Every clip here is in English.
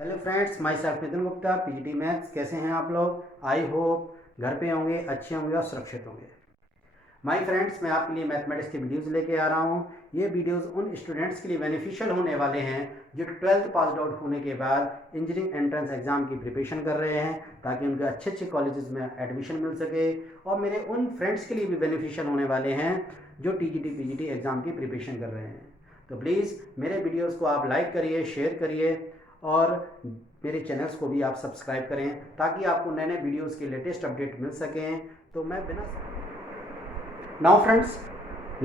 Hello friends, my self Nitin Gupta, PGT maths. कैसे हैं आप लोग? आई होप घर पे होंगे, अच्छे होंगे और सुरक्षित होंगे। माय फ्रेंड्स, मैं आपके लिए मैथमेटिक्स के वीडियोस लेके आ रहा हूँ। ये वीडियोस उन स्टूडेंट्स के लिए बेनिफिशियल होने वाले हैं जो 12th पास आउट होने के बाद इंजीनियरिंग एंट्रेंस एग्जाम की प्रिपरेशन कर रहे हैं, ताकि उनके अच्छे अच्छे कॉलेजेस में एडमिशन मिल सके। और मेरे उन फ्रेंड्स के लिए भी बेनिफिशियल होने वाले हैं जो टीजीटी पीजीटी एग्जाम की प्रिपरेशन कर रहे हैं। तो प्लीज़ मेरे वीडियोज़ को आप लाइक करिए, शेयर करिए और मेरे चैनल्स को भी आप सब्सक्राइब करें, ताकि आपको नए नए वीडियोज़ के लेटेस्ट अपडेट मिल सकें। तो मैं बिना Now friends,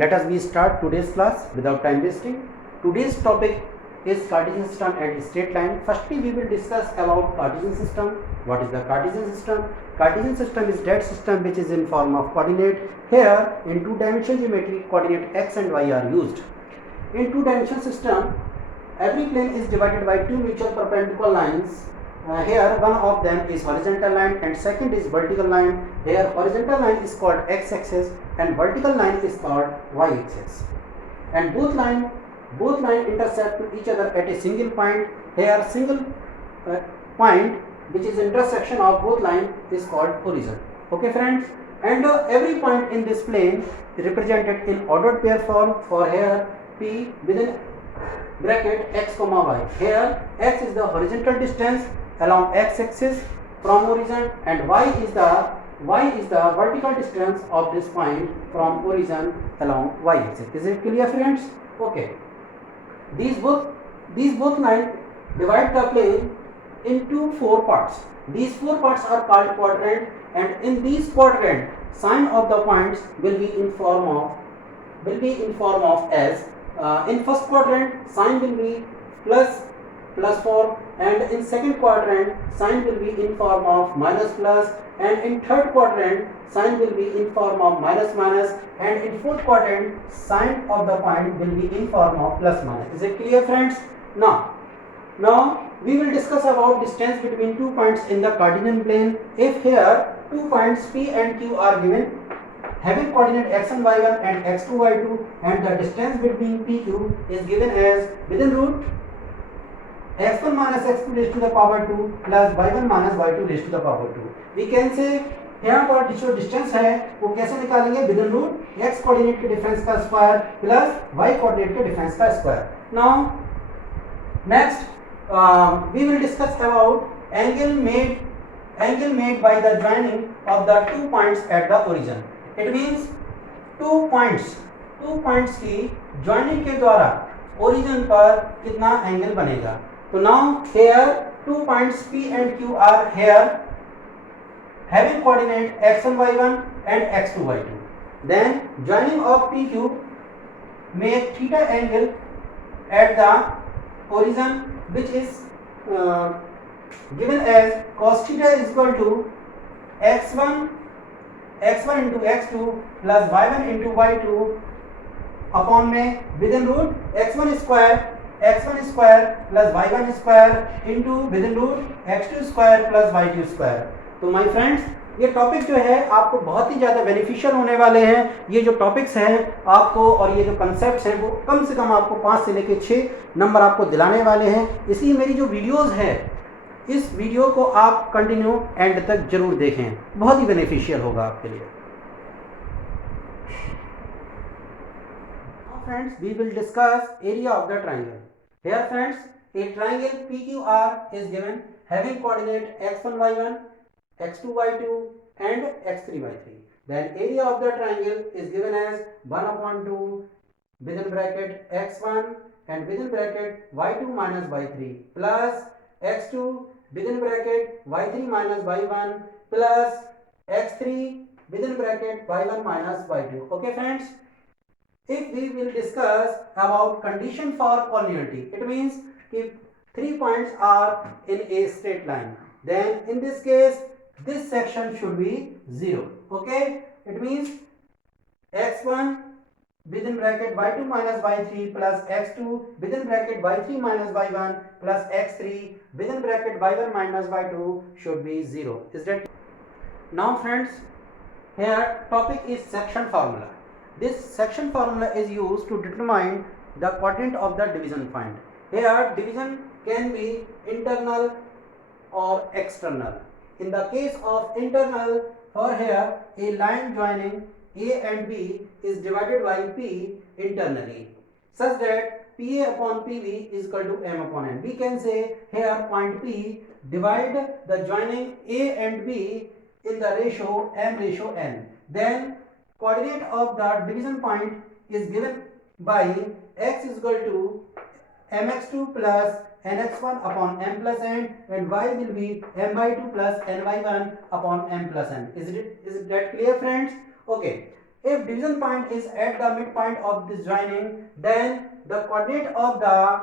let us we start today's class without time wasting. Today's topic is Cartesian system and straight line. Firstly, we will discuss about Cartesian system. What is the Cartesian system? Cartesian system is that system which is in form of coordinate. Here, in two-dimensional geometry, coordinate x and y are used. In two-dimensional system, every plane is divided by two mutual perpendicular lines. Here one of them is horizontal line and second is vertical line. Here horizontal line is called x-axis and vertical line is called y-axis. And both line intersect to each other at a single point. Here single point which is intersection of both line is called origin. Okay friends, and every point in this plane is represented in ordered pair form. For here p within bracket x comma y. Here x is the horizontal distance along x-axis from origin and y is the vertical distance of this point from origin along y-axis. Is it clear, friends? Okay. These both lines divide the plane into four parts. These four parts are called quadrant, and in these quadrant, sign of the points will be in form of as in first quadrant sign will be plus form, and in second quadrant sign will be in form of minus plus, and in third quadrant sign will be in form of minus minus, and in fourth quadrant sign of the point will be in form of plus minus. Is it clear, friends? Now we will discuss about distance between two points in the Cartesian plane. If here two points P and Q are given having coordinate x1 y1 and x2 y2, and the distance between PQ is given as within root x1 minus x2 raised to the power 2 plus y1 minus y2 raised to the power 2. We can say यहाँ पर जो distance है वो कैसे निकालेंगे? Within root x coordinate के difference का square plus y coordinate के डिफरेंस का square. Now next we will discuss about angle made by the joining of the two points at the origin. It means two points की joining के द्वारा origin पर कितना angle बनेगा. तो now here two points P and Q are here having coordinate x1 y1 and x2 y2. Then joining of PQ make theta angle at the origin, which is given as cos theta is equal to x1 into x2 plus y1 into y2 upon में within root x1 square plus y1 square into within root x2 square plus y2 square. तो my friends, ये topic जो है आपको बहुत ही ज़्यादा beneficial होने वाले हैं. ये जो टॉपिक्स हैं आपको और ये जो कंसेप्ट्स हैं वो कम से कम आपको 5 से लेकर 6 नंबर आपको दिलाने वाले हैं. इसलिए मेरी जो वीडियोज़ है इस वीडियो को आप कंटिन्यू एंड तक जरूर देखें, बहुत ही बेनिफिशियल होगा आपके लिए. Friends, we will discuss area of the triangle. Here friends, a triangle PQR is given having coordinate x1 y1, x2 y2 and x3 y3. Then area of the triangle is given as 1 upon 2 within bracket x1 and within bracket y2 minus y3 plus x2 within bracket y3 minus y1 plus x3 within bracket y1 minus y2. Okay friends, if we will discuss about condition for collinearity, it means if 3 points are in a straight line, then in this case this section should be 0. Okay, it means x1 within bracket y2 minus y3 plus x2 within bracket y3 minus y1 plus x3 within bracket y1 minus y2 should be 0. Is that? Now friends, here topic is section formula. This section formula is used to determine the quadrant of the division point. Here division can be internal or external. In the case of internal, for here a line joining A and B is divided by P internally, such that PA upon PB is equal to M upon N. We can say here point P divide the joining A and B in the ratio M ratio N. Then coordinate of the division point is given by x is equal to mx2 plus nx1 upon m plus n, and y will be m by 2 plus ny1 upon m plus n. Is that clear, friends? Okay. If division point is at the midpoint of this joining, then the coordinate of the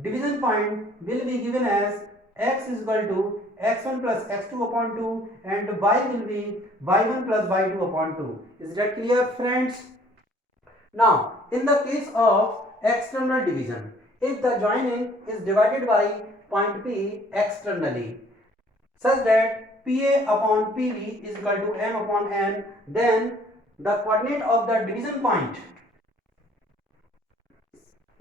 division point will be given as x is equal to x1 plus x2 upon 2 and y will be y1 plus y2 upon 2. Is that clear, friends? Now, in the case of external division, if the joining is divided by point P externally, such that PA upon PB is equal to M upon N, then the coordinate of the division point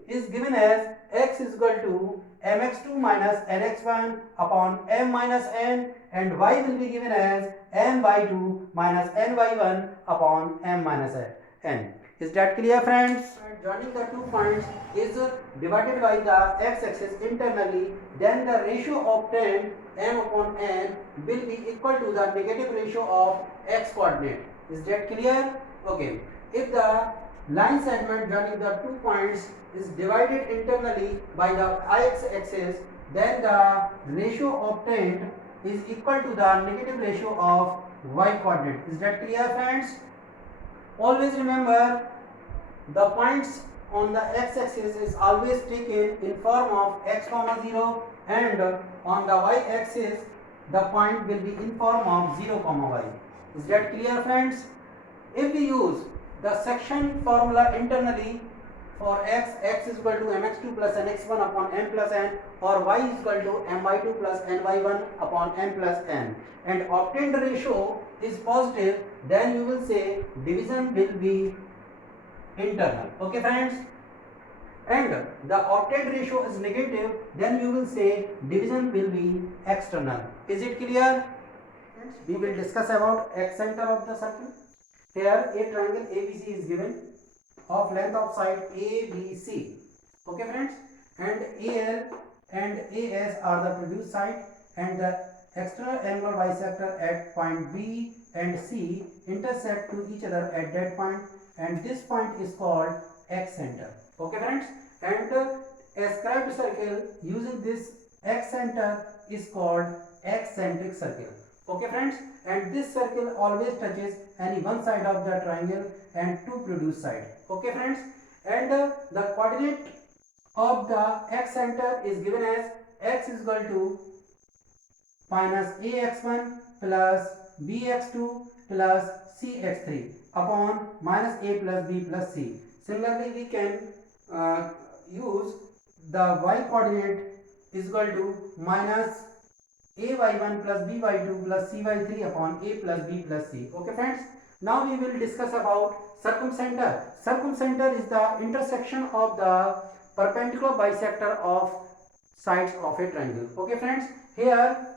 is given as x is equal to mx2 minus nx1 upon m minus n, and y will be given as m by 2 minus ny1 upon m minus n. Is that clear, friends? Joining the 2 points is divided by the x-axis internally, then the ratio obtained m upon n will be equal to the negative ratio of x coordinate. Is that clear? Okay. If the line segment joining the 2 points is divided internally by the x-axis, then the ratio obtained is equal to the negative ratio of y coordinate. Is that clear, friends? Always remember, the points on the x-axis is always taken in form of x comma 0, and on the y-axis the point will be in form of 0 comma y. Is that clear, friends? If we use the section formula internally for x is equal to mx2 plus nx1 upon m plus n, or y is equal to m by 2 plus ny1 upon m plus n, and obtained ratio is positive, then you will say division will be internal. Okay, friends? And the obtained ratio is negative, then you will say division will be external. Is it clear? We will discuss about x center of the circle. Here a triangle ABC is given of length of side ABC. Okay, friends? And AL and AS are the produced side, and the external angular bisector at point B and C intersect to each other at that point, and this point is called x center. Okay, friends? And ascribed circle using this x center is called eccentric circle. Okay, friends? And this circle always touches any one side of the triangle and two produced side. Okay, friends? And the coordinate of the x center is given as x is equal to minus ax1 plus bx2 plus cx3 upon minus a plus b plus c. Similarly, we can use the y coordinate is equal to minus ay1 plus by2 plus cy3 upon a plus b plus c. Okay, friends? Now we will discuss about circumcenter. Circumcenter is the intersection of the perpendicular bisector of sides of a triangle. Okay, friends? Here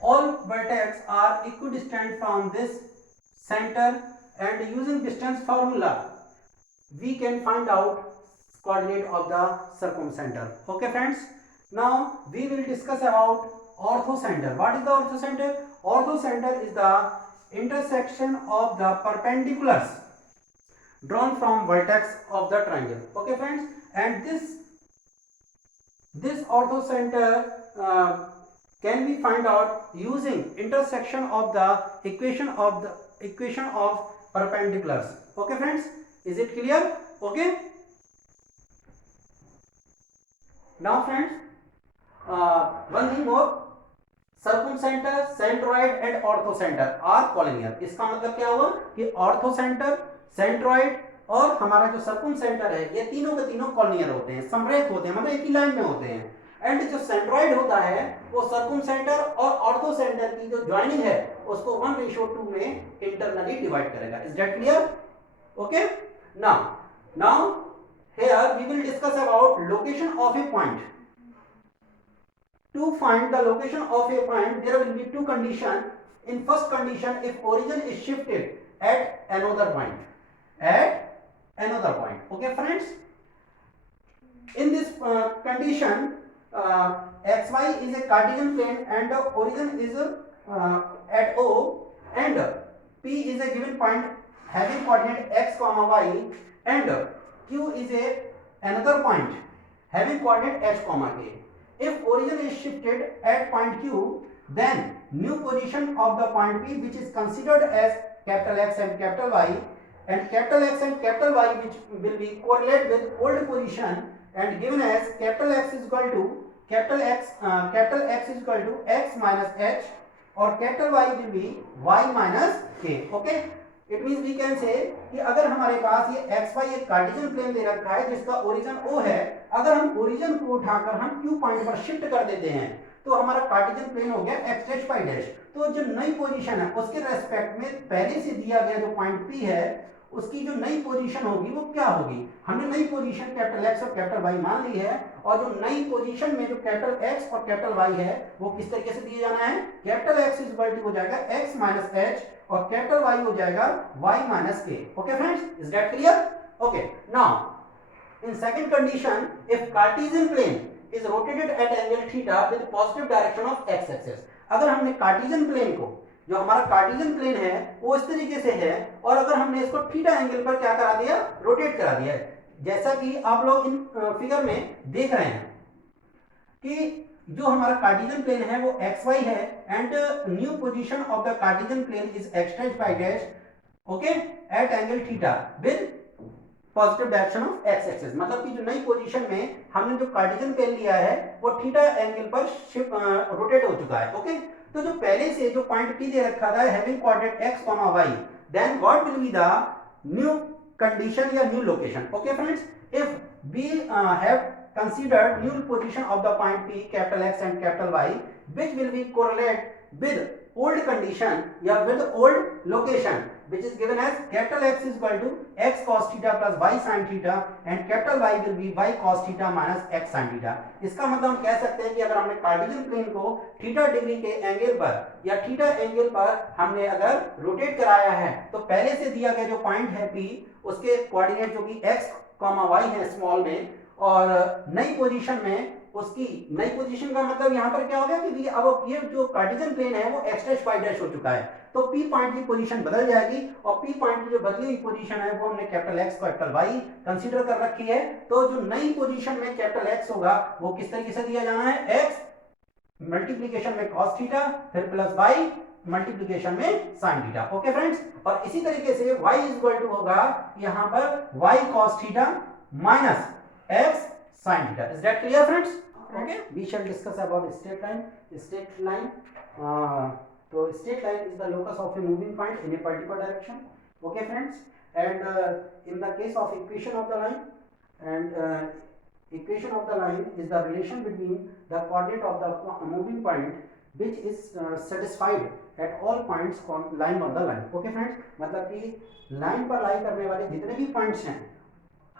all vertex are equidistant from this center, and using distance formula we can find out coordinate of the circumcenter. Okay, friends? Now we will discuss about orthocenter. What is the orthocenter? Orthocenter is the intersection of the perpendiculars drawn from vertex of the triangle. Okay, friends? And this orthocenter can be find out using intersection of the equation of perpendiculars. Okay, friends? Is it clear? Okay. Now, friends, one thing more, circumcenter, centroid and orthocenter are collinear. इसका मतलब क्या हुआ कि orthocenter, centroid और हमारा जो circumcenter है, ये तीनों के तीनों collinear होते हैं, समरेख होते हैं, मतलब एक ही लाइन में होते हैं. एंड जो सेंट्रॉइड होता है वो सर्कुमसेंटर और ऑर्थोसेंटर की जो ज्वाइनिंग है उसको 1:2 में इंटरनली डिवाइड करेगा. Is that clear? Okay. Now here we will discuss about location of a point. To find the location of a point, there will be two conditions. In first condition, if origin is shifted at another point, okay friends. In this condition, xy is a Cartesian plane and the origin is at O, and P is a given point having coordinate x comma y, and Q is another point having coordinate h comma k. If origin is shifted at point Q, then new position of the point P, which is considered as capital X and capital Y, and capital X and capital Y, which will be correlate with old position and given as capital X is equal to x minus h, और capital Y will be y minus k. Okay, it means we can say कि अगर हमारे पास ये X Y एक Cartesian plane दे रखा है जिसका ओरिजिन ओ है, अगर हम ओरिजिन को उठाकर हम क्यू पॉइंट पर शिफ्ट कर देते हैं तो हमारा कार्टेशियन प्लेन हो गया एक्स डैश वाई डैश। तो जो नई पोजीशन है उसके रेस्पेक्ट में पहले से दिया गया जो पॉइंट पी है उसकी जो नई पोजीशन होगी वो क्या होगी। हमने नई पोजीशन कैपिटल एक्स और कैपिटल वाई मान ली है, और जो नई पोजीशन में जो कैपिटल एक्स और कैपिटल वाई है वो किस तरीके से दिए जाना है। Capital X is equal to हो जाएगा एक्स माइनस एच और कैपिटल वाई हो जाएगा Y minus K. Okay friends, is that clear? Okay, now in second condition, if Cartesian plane is rotated at angle theta with positive direction of X axis. अगर हमने Cartesian plane को, जो हमारा Cartesian plane है वो इस तरीके से है, और अगर हमने इसको थीटा एंगल पर क्या करा दिया, रोटेट करा दिया है, जैसा कि आप लोग इन फिगर में देख रहे हैं कि जो हमारा कार्टेशियन प्लेन है वो एक्स वाई है, and new position of the Cartesian plane is X dash Y dash, okay, at angle theta with positive direction of X axis. मतलब कि जो नई पोजीशन में हमने जो कार्टेशियन प्लेन लिया है वो थीटा एंगल पर रोटेट हो चुका है। ओके, तो जो पहले से जो पॉइंट पी दे रखा था having coordinate x, y, then what will be the new condition या new location. Okay friends, if we have considered new position of the point P, capital X and capital Y, which will be correlate with old condition या with old location, which is given as capital X is equal to x cos theta plus y sin theta and capital Y will be y cos theta minus x sin theta। इसका मतलब हम कह सकते हैं कि अगर हमने Cartesian plane को थीटा डिग्री के एंगल पर या थीटा एंगल पर हमने अगर रोटेट कराया है तो पहले से दिया गया जो पॉइंट है P उसके कोऑर्डिनेट जो कि x, y है स्मॉल में, और नई पोजीशन में उसकी नई पोजीशन का मतलब यहां पर क्या हो गया कि अब ये जो कार्टेशियन प्लेन है वो एक्स डैश वाई डैश हो चुका है, तो पी पॉइंट की पोजीशन बदल जाएगी, और पी पॉइंट की जो बदली हुई पोजीशन है वो हमने capital X capital Y consider कर रखी है। तो जो नई पोजीशन में कैपिटल एक्स होगा वो किस तरीके से दिया जाना है, एक्स मल्टीप्लीकेशन में कॉस थीटा फिर प्लस वाई मल्टीप्लीकेशन में साइन थीटा। ओके फ्रेंड्स, और इसी तरीके से y इज इक्वल टू होगा यहां पर y cos theta minus x sin theta। Is that clear friends? Okay, we shall discuss about straight line. Straight line, so straight line is the locus of a moving point in a particular direction. Okay friends, and in the case of equation of the line, and equation of the line is the relation between the coordinate of the moving point which is satisfied at all points on line on the line. Okay friends, मतलब कि line पर लाई करने वाले जितने भी points हैं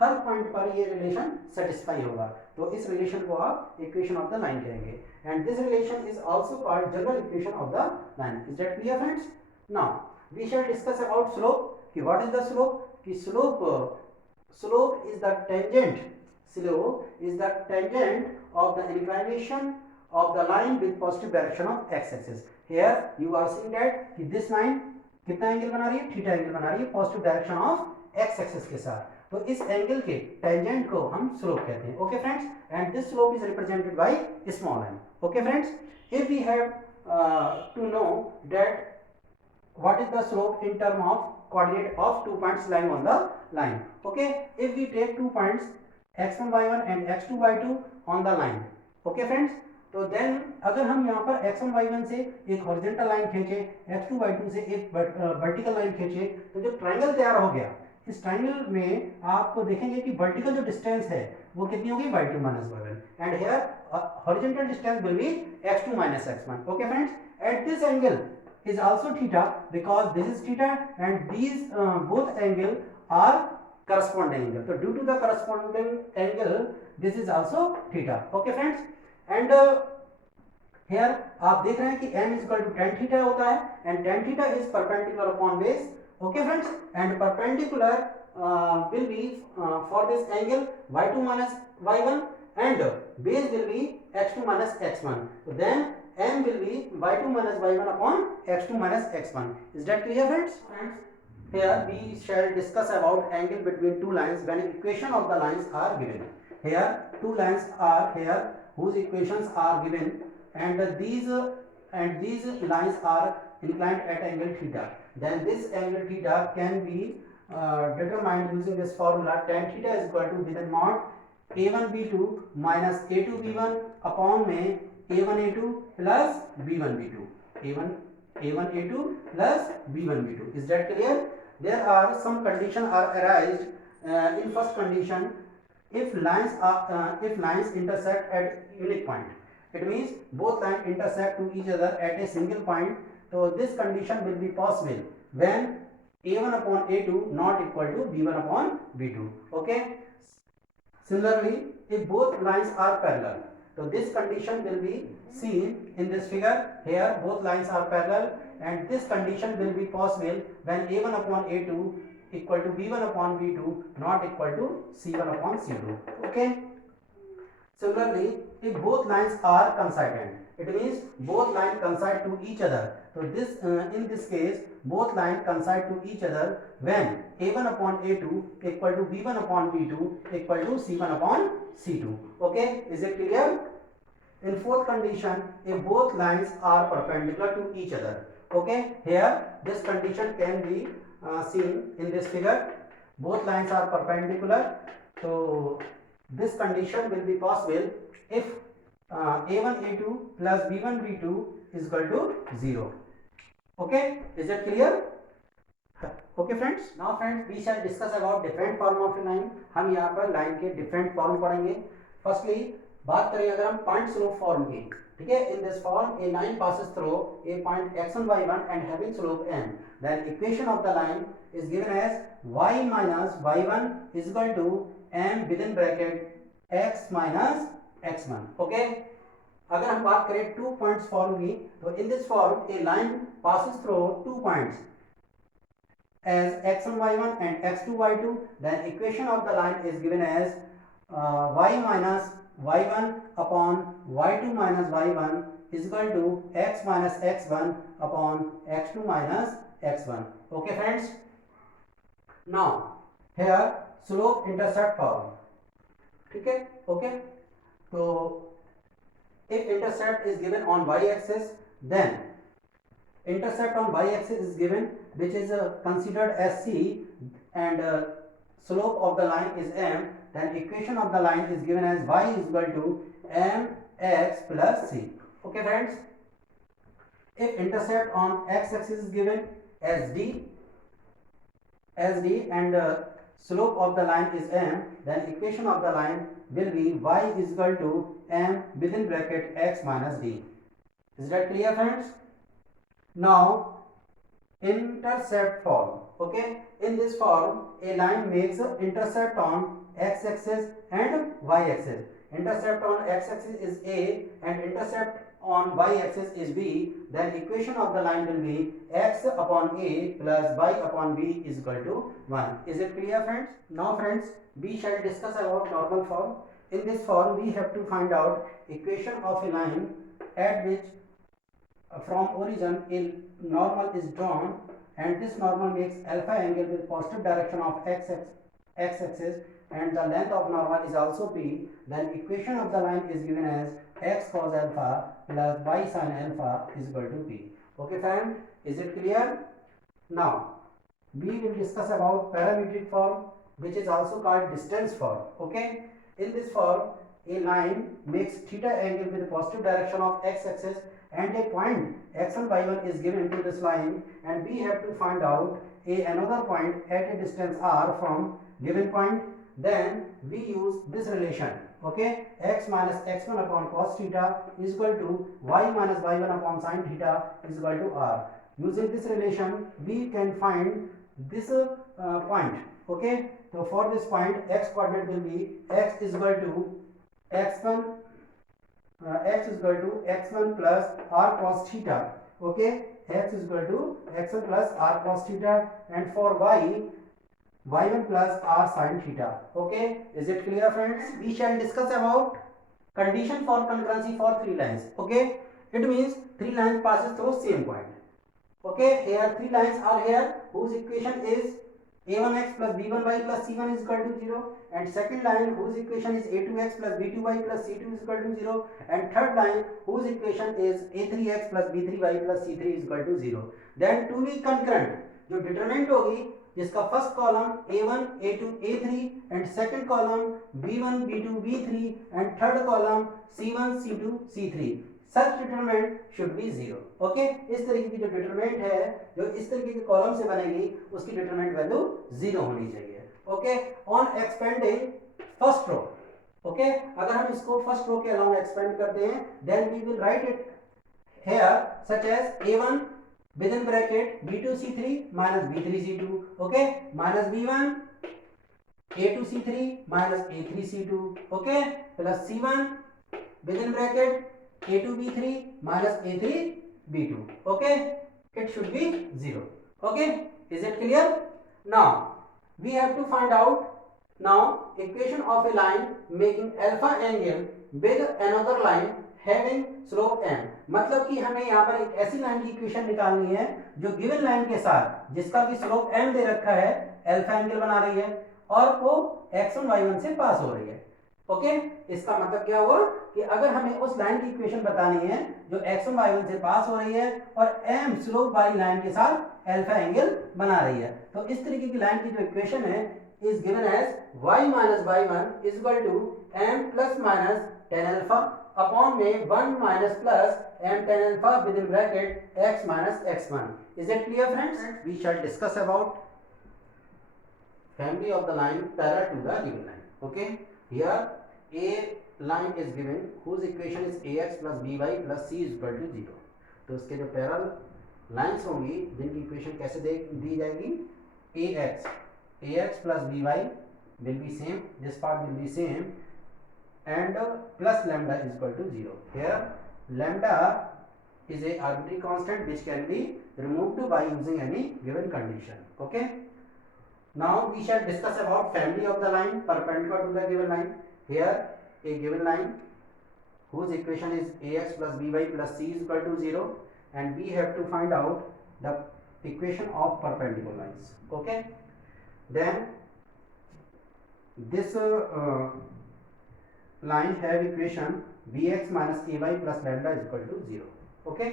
हर point पर ये रिलेशन सेटिस्फाई होगा, तो इस रिलेशन को आप इक्वेशन ऑफ द लाइन कहेंगे, and this relation is also called general equation of the line. Is that clear friends? Now we shall discuss about slope, कि व्हाट इज द स्लोप, कि slope is the tangent, slope is the tangent of the inclination of the line with positive direction of x axis। here you are seeing that कि this line कितना angle बना रही है, theta angle बना रही है positive direction of x axis के साथ, तो इस एंगल के टेंजेंट को हम स्लोप कहते हैं। Okay friends, and this slope is represented by small m। Okay friends, if we have to know that what is the slope in term of coordinate of 2 points lying on the line, okay, if we take 2 points x1 y1 and x2 y2 on the line, okay friends, तो then अगर हम यहाँ पर x1 y1 से एक horizontal line खींचे, x2 y2 से एक वर्टिकल लाइन खींचे, तो जो ट्रायंगल तैयार हो गया, इस ट्रायंगल में आप देखेंगे कि वर्टिकल जो डिस्टेंस है वो कितनी होगी, y2 minus y1, and here horizontal distance will be x2 minus x1। okay friends, at this angle is also theta because this is theta and these both angle are corresponding angle. So due to the corresponding angle, this is also theta. Okay friends, and here आप देख रहे हैं कि m is equal to tan theta होता है, and tan theta is perpendicular upon base. Okay friends, and perpendicular will be for this angle y2 minus y1, and base will be x2 minus x1. So then m will be y2 minus y1 upon x2 minus x1. Is that clear friends? Here we shall discuss about angle between two lines when equation of the lines are given. Here two lines are here whose equations are given, and these lines are inclined at angle theta. Then this angle theta can be determined using this formula. Tan theta is equal to given mod a1 b2 minus a2 b1 upon में a1 a2 plus b1 b2, a1 a2 plus b1 b2. Is that clear? There are some conditions are arised. In first condition, if lines intersect at unique point, it means both lines intersect to each other at a single point. So this condition will be possible when a1 upon a2 not equal to b1 upon b2. Okay. Similarly, if both lines are parallel, so this condition will be seen in this figure. Here both lines are parallel, and this condition will be possible when a1 upon a2 equal to b1 upon b2 not equal to c1 upon c2. Okay. Similarly, if both lines are coincident, it means both lines coincide to each other. So this in this case both lines coincide to each other when a1 upon a2 equal to b1 upon b2 equal to c1 upon c2. Okay, is it clear? In fourth condition, if both lines are perpendicular to each other. Okay, here this condition can be seen in this figure. Both lines are perpendicular, so this condition will be possible if a1 a2 plus b1 b2 is equal to 0. Okay, is it clear? Okay friends, now friends we shall discuss about different form of line. हम यहाँ पर line के different form पढ़ेंगे. Firstly, बात करें अगर हम point slope form की, ठीक है? In this form, a line passes through a point x1 y1 and having slope m. Then equation of the line is given as y minus y1 is equal to m within bracket x minus x1. Okay? अगर हम बात करें two points form की, तो in this form a line passes through 2 points as x1 y1 and x2 y2. Then equation of the line is given as y minus y1 upon y2 minus y1 is equal to x minus x1 upon x2 minus x1. Okay friends, now here slope intercept form, ठीक है? Okay, so if intercept is given on y-axis, then intercept on y-axis is given, which is considered as c, and slope of the line is m. Then equation of the line is given as y is equal to mx plus c. Okay friends, if intercept on x-axis is given as d, and slope of the line is m, then equation of the line will be y is equal to m within bracket x minus d. Is that clear friends? Now intercept form. Okay, in this form a line makes intercept on x-axis and y-axis. Intercept on x-axis is a and intercept on y-axis is b. Then equation of the line will be x upon a plus y upon b is equal to 1. Is it clear friends? Now friends, we shall discuss about normal form. In this form we have to find out equation of a line at which from origin a normal is drawn, and this normal makes alpha angle with positive direction of x-axis, and the length of normal is also p. Then equation of the line is given as x cos alpha plus y sin alpha is equal to p. Okay friend, is it clear? Now we will discuss about parametric form, which is also called distance form. Okay, in this form a line makes theta angle with positive direction of x-axis, and a point x1 y1 is given to this line, and we have to find out another point at a distance r from given point. Then we use this relation. Okay, x minus x1 upon cos theta is equal to y minus y1 upon sin theta is equal to r. Using this relation we can find this point. Okay, So for this point x coordinate will be x is equal to x1 x1 plus r cos theta. Okay, x is equal to x1 plus r cos theta, and for y1 plus r sin theta. Okay, is it clear friends? We shall discuss about condition for concurrency for three lines. Okay, it means three lines passes through same point. Okay, here three lines are here whose equation is a1x plus b1y plus c1 is equal to 0, and second line whose equation is a2x plus b2y plus c2 is equal to 0, and third line whose equation is a3x plus b3y plus c3 is equal to 0. Then to be concurrent, जो determinant होगी जिसका first column a1 a2 a3 and second column b1 b2 b3 and third column c1 c2 c3, such determinant should be 0. Okay, इस तरीके की जो determinant है जो इस तरीके के कॉलम से बनेगी उसकी डिटरमिनेंट वैल्यू 0 होनी चाहिए. Okay, on expanding first row. Okay, अगर हम इसको फर्स्ट रो के अलाउंग एक्सपेंड करते हैं then we will write it here such as a1 within bracket b2 c3 minus b3 c2. okay, minus b1 a2 c3 minus a3 c2. okay, plus c1 within bracket a2 b3 minus a3 b2. okay, it should be 0. okay, is it clear? Now we have to find out now equation of a line making alpha angle with another line having slope m. मतलब कि हमें यहाँ पर एक ऐसी line की equation निकालनी है जो गिवन लाइन के साथ जिसका कि स्लोप m दे रखा है अल्फा एंगल बना रही है और वो x1 y1 से पास हो रही है. ओके, इसका मतलब क्या हुआ कि अगर हमें उस लाइन की इक्वेशन बतानी है जो x1 y1 से पास हो रही है और m स्लोप वाली लाइन के साथ अल्फा एंगल बना रही है, तो इस तरीके की लाइन की जो इक्वेशन है is given as y minus y1 is equal to m plus minus tan alpha upon में 1 minus plus m tan alpha within bracket x minus x1. Is it clear friends? We shall discuss about family of the line parallel to the given line. Okay, here a line is given whose equation is ax plus by plus c is equal to 0. तो उसके जो parallel lines होंगी जिनकी equation कैसे दी जाएगी, ax plus by will be same, this part will be same, and plus lambda is equal to 0. Here lambda is a arbitrary constant which can be removed by using any given condition. Okay, now we shall discuss about family of the line perpendicular to the given line. Here a given line whose equation is ax plus by plus c is equal to 0, and we have to find out the equation of perpendicular lines. Okay, then this line have equation bx minus ay plus lambda is equal to 0. Okay,